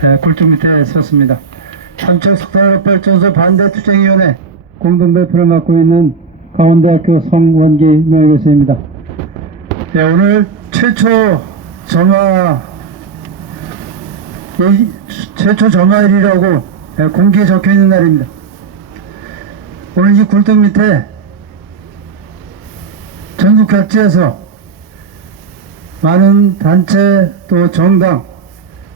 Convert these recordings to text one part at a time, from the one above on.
굴뚝 밑에 섰습니다. 삼척석탄화력발전소 반대투쟁위원회 공동대표를 맡고 있는 강원대학교 성원기 명예교수입니다. 오늘 최초 점화일이라고 공기에 적혀있는 날입니다. 오늘 이 굴뚝 밑에 전국 각지에서 많은 단체 또 정당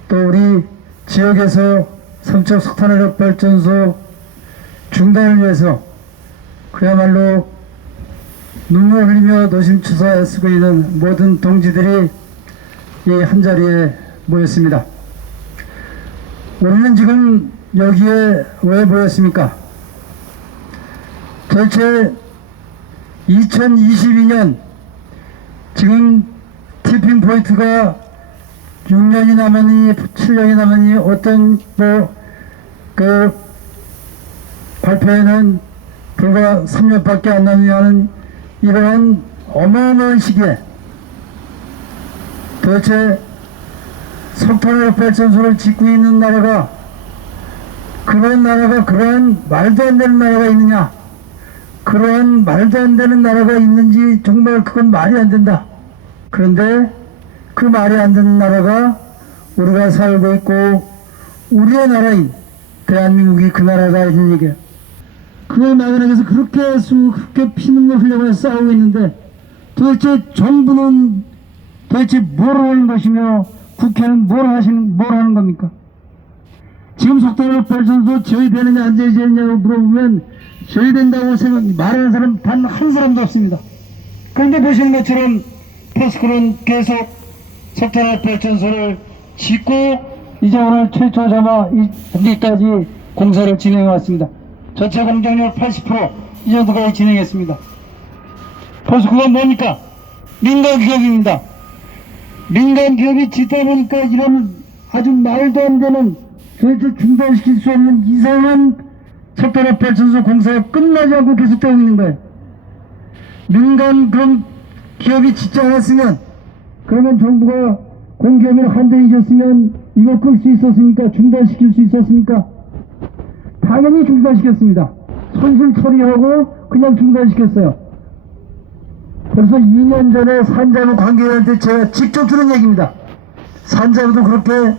또 우리 지역에서 삼척석탄화력발전소 중단을 위해서 그야말로 눈물 흘리며 노심초사 애쓰고 있는 모든 동지들이 이 한자리에 모였습니다. 우리는 지금 여기에 왜 모였습니까? 도대체 2022년 지금 티핑 포인트가 6년이 남았니 7년이 남았니 어떤 발표에는 불과 3년밖에 안 남냐는 이러한 어마어마한 시기에 도대체 석탄화력발전소를 짓고 있는 나라가 그러한 말도 안 되는 나라가 있느냐, 그러한 말도 안 되는 나라가 있는지 정말 그건 말이 안 된다. 그런데 그 말이 안 되는 나라가 우리가 살고 있고 우리의 나라인 대한민국이 그 나라다 이런 얘기예요. 그걸 막으기 위해서 그렇게 피눈물 흘려서 싸우고 있는데 도대체 정부는 도대체 뭘 하는 것이며 국회는 뭘 하는 겁니까? 지금 석탄화력발전소 저희되느냐 안 저희되느냐고 물어보면 저희된다고 말하는 사람 단 한 사람도 없습니다. 그런데 보시는 것처럼 포스코는 계속 석탄화력발전소를 짓고 이제 오늘 최초 점화 여기까지 공사를 진행해 왔습니다. 전체 공정률 80%이 정도까지 진행했습니다. 포스코가 뭡니까? 민간 기업입니다. 민간 기업이 짓다 보니까 이런 아주 말도 안 되는 도대체 중단시킬 수 없는 이상한 석탄화력발전소 공사가 끝나지 않고 계속되고 있는 거예요. 민간 그런 기업이 짓지 않았으면 그러면 정부가 공기업을 한전이 졌으면 이거 끌 수 있었습니까? 중단시킬 수 있었습니까? 당연히 중단시켰습니다. 손실 처리하고 그냥 중단시켰어요. 벌써 2년 전에 산자부 관계자한테 제가 직접 들은 얘기입니다. 산자부도 그렇게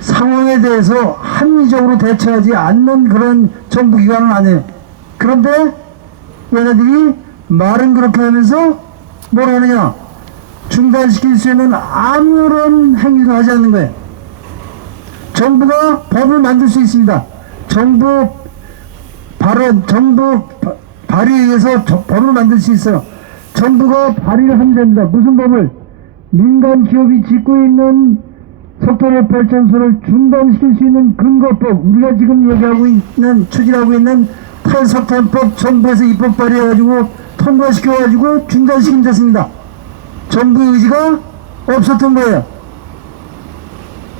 상황에 대해서 합리적으로 대처하지 않는 그런 정부기관은 아니에요. 그런데 얘네들이 말은 그렇게 하면서 뭘 하느냐, 중단시킬 수 있는 아무런 행위도 하지 않는 거예요. 정부가 법을 만들 수 있습니다. 정부 발의에 의해서 법을 만들 수 있어요. 정부가 발의를 하면 됩니다. 무슨 법을? 민간 기업이 짓고 있는 석탄화력발전소를 중단시킬 수 있는 근거법, 우리가 지금 추진하고 있는 탈석탄법 정부에서 입법 발의해가지고 통과시켜가지고 중단시키면 됐습니다. 정부의 의지가 없었던 거예요.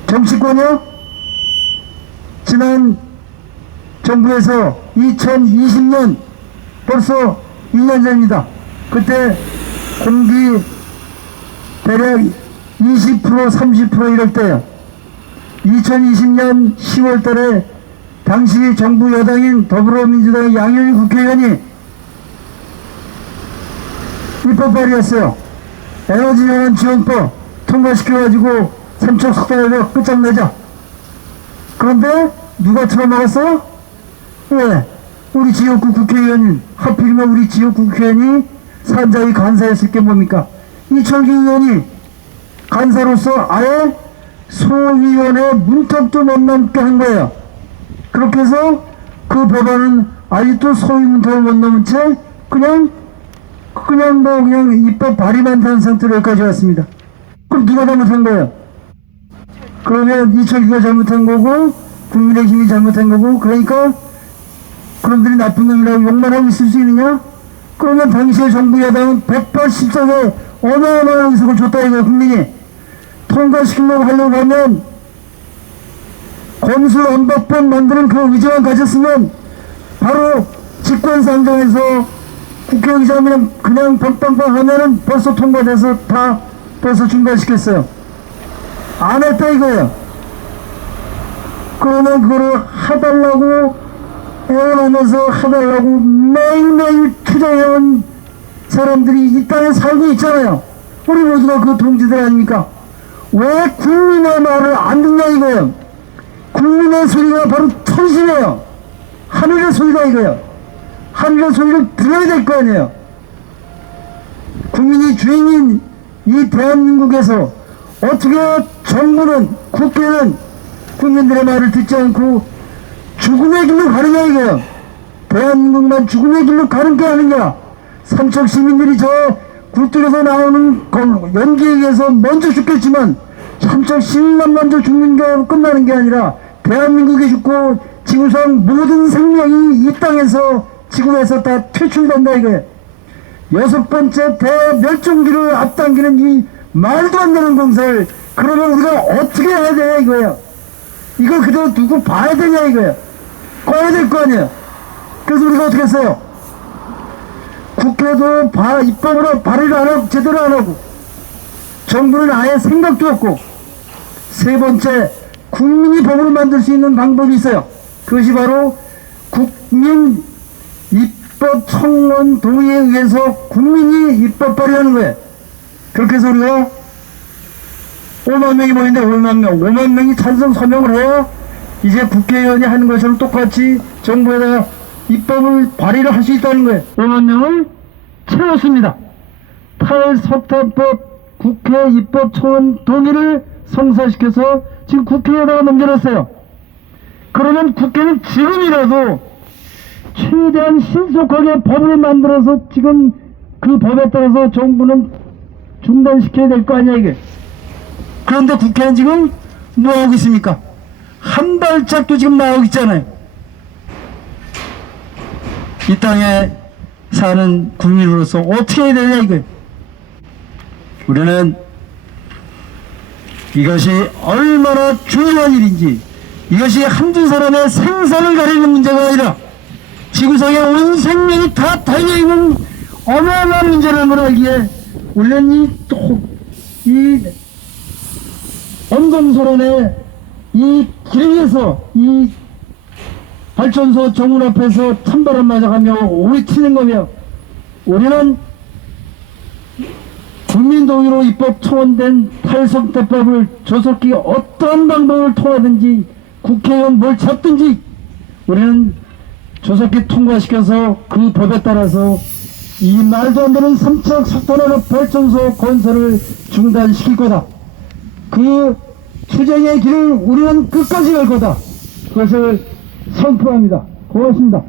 정치권이요? 지난 정부에서 2020년 벌써 2년 전입니다. 그때 공기 대략 20% 30% 이럴 때요. 2020년 10월 달에 당시 정부 여당인 더불어민주당의 양현희 국회의원이 입법 발의했어요. 에너지전환지원법 통과시켜가지고 삼척 석탄화력 끝장내자. 그런데 누가 틀어막았어요? 왜? 우리 지역구 국회의원, 하필이면 우리 지역구 국회의원이 산자위 간사였을 게 뭡니까? 이철규 의원이 간사로서 아예 소위원회 문턱도 못 넘게 한 거예요. 그렇게 해서 그 법안은 아직도 소위 문턱을 못 넘은 채 그냥 입법 발의만 한 상태로 여기까지 왔습니다. 그럼 누가 잘못한 거예요? 그러면 이철규가 잘못한 거고 국민의힘이 잘못한 거고, 그러니까 그놈들이 나쁜 놈이라고 욕만 하고 있을 수 있느냐? 그러면 당시에 정부 여당은 180석의 어마어마한 의석을 줬다 이거예요. 국민이 통과시키려고 하려고 하면 건설안박법 만드는 그 의지만 가졌으면 바로 직권상정에서 국회의장이랑 그냥 빵빵빵 하면은 벌써 통과돼서 다 벌써 중단시켰어요. 안 했다 이거예요. 그러면 그거를 해달라고 애원하면서 해달라고 매일매일 투쟁해온 사람들이 이 땅에 살고 있잖아요. 우리 모두가 그 동지들 아닙니까? 왜 국민의 말을 안 듣냐 이거예요. 국민의 소리가 바로 천신이에요. 하늘의 소리가 이거예요. 하늘의 소리를 들어야 될 거 아니에요. 국민이 주인인 이 대한민국에서 어떻게 정부는, 국회는 국민들의 말을 듣지 않고 죽음의 길로 가느냐 이거예요. 대한민국만 죽음의 길로 가는 게 아니냐. 삼척 시민들이 저 굴뚝에서 나오는 연기에 의해서 먼저 죽겠지만 삼척 시민만 먼저 죽는 게 끝나는 게 아니라 대한민국이 죽고 지구상 모든 생명이 이 땅에서 지구에서 다 퇴출된다 이거예요. 6번째 대멸종기를 앞당기는 이 말도 안 되는 공사를 그러면 우리가 어떻게 해야 되냐 이거예요. 이거 그대로 두고 봐야 되냐 이거예요. 꺼야 될 거 아니에요. 그래서 우리가 어떻게 했어요? 국회도 입법으로 발의를 안 하고 제대로 안 하고 정부는 아예 생각도 없고 세 번째 국민이 법을 만들 수 있는 방법이 있어요. 그것이 바로 국민 입법청원 동의에 의해서 국민이 입법 발의하는 거예요. 그렇게 해서 우리가 5만 명이 모인데 5만 명이 찬성 서명을 해야 이제 국회의원이 하는 것처럼 똑같이 정부에다가 입법을 발의를 할 수 있다는 거예요. 5만 명을 채웠습니다. 탈석탄법 국회 입법청원 동의를 성사시켜서 지금 국회에다가 넘겨놨어요. 그러면 국회는 지금이라도 최대한 신속하게 법을 만들어서 지금 그 법에 따라서 정부는 중단시켜야 될 거 아니야 이게. 그런데 국회는 지금 뭐 하고 있습니까? 한 발짝도 지금 나오고 있잖아요. 이 땅에 사는 국민으로서 어떻게 해야 되냐 이거예요. 우리는 이것이 얼마나 중요한 일인지, 이것이 한두 사람의 생사를 가리는 문제가 아니라 지구상의 온 생명이 다 달려있는 어마어마한 문제라는 알기에 우리는 이 언동소론의 이 길에서 이 발전소 정문 앞에서 찬바람 맞아가며 오리 튀는 거며, 우리는 국민동의로 입법 청원된 탈석탄법을 조속히 어떠한 방법을 통하든지 국회의원 뭘 잡든지 우리는 조속히 통과시켜서 그 법에 따라서 이 말도 안 되는 삼척 석탄화력 발전소 건설을 중단시킬 거다. 그 투쟁의 길을 우리는 끝까지 갈 거다. 그것을 선포합니다. 고맙습니다.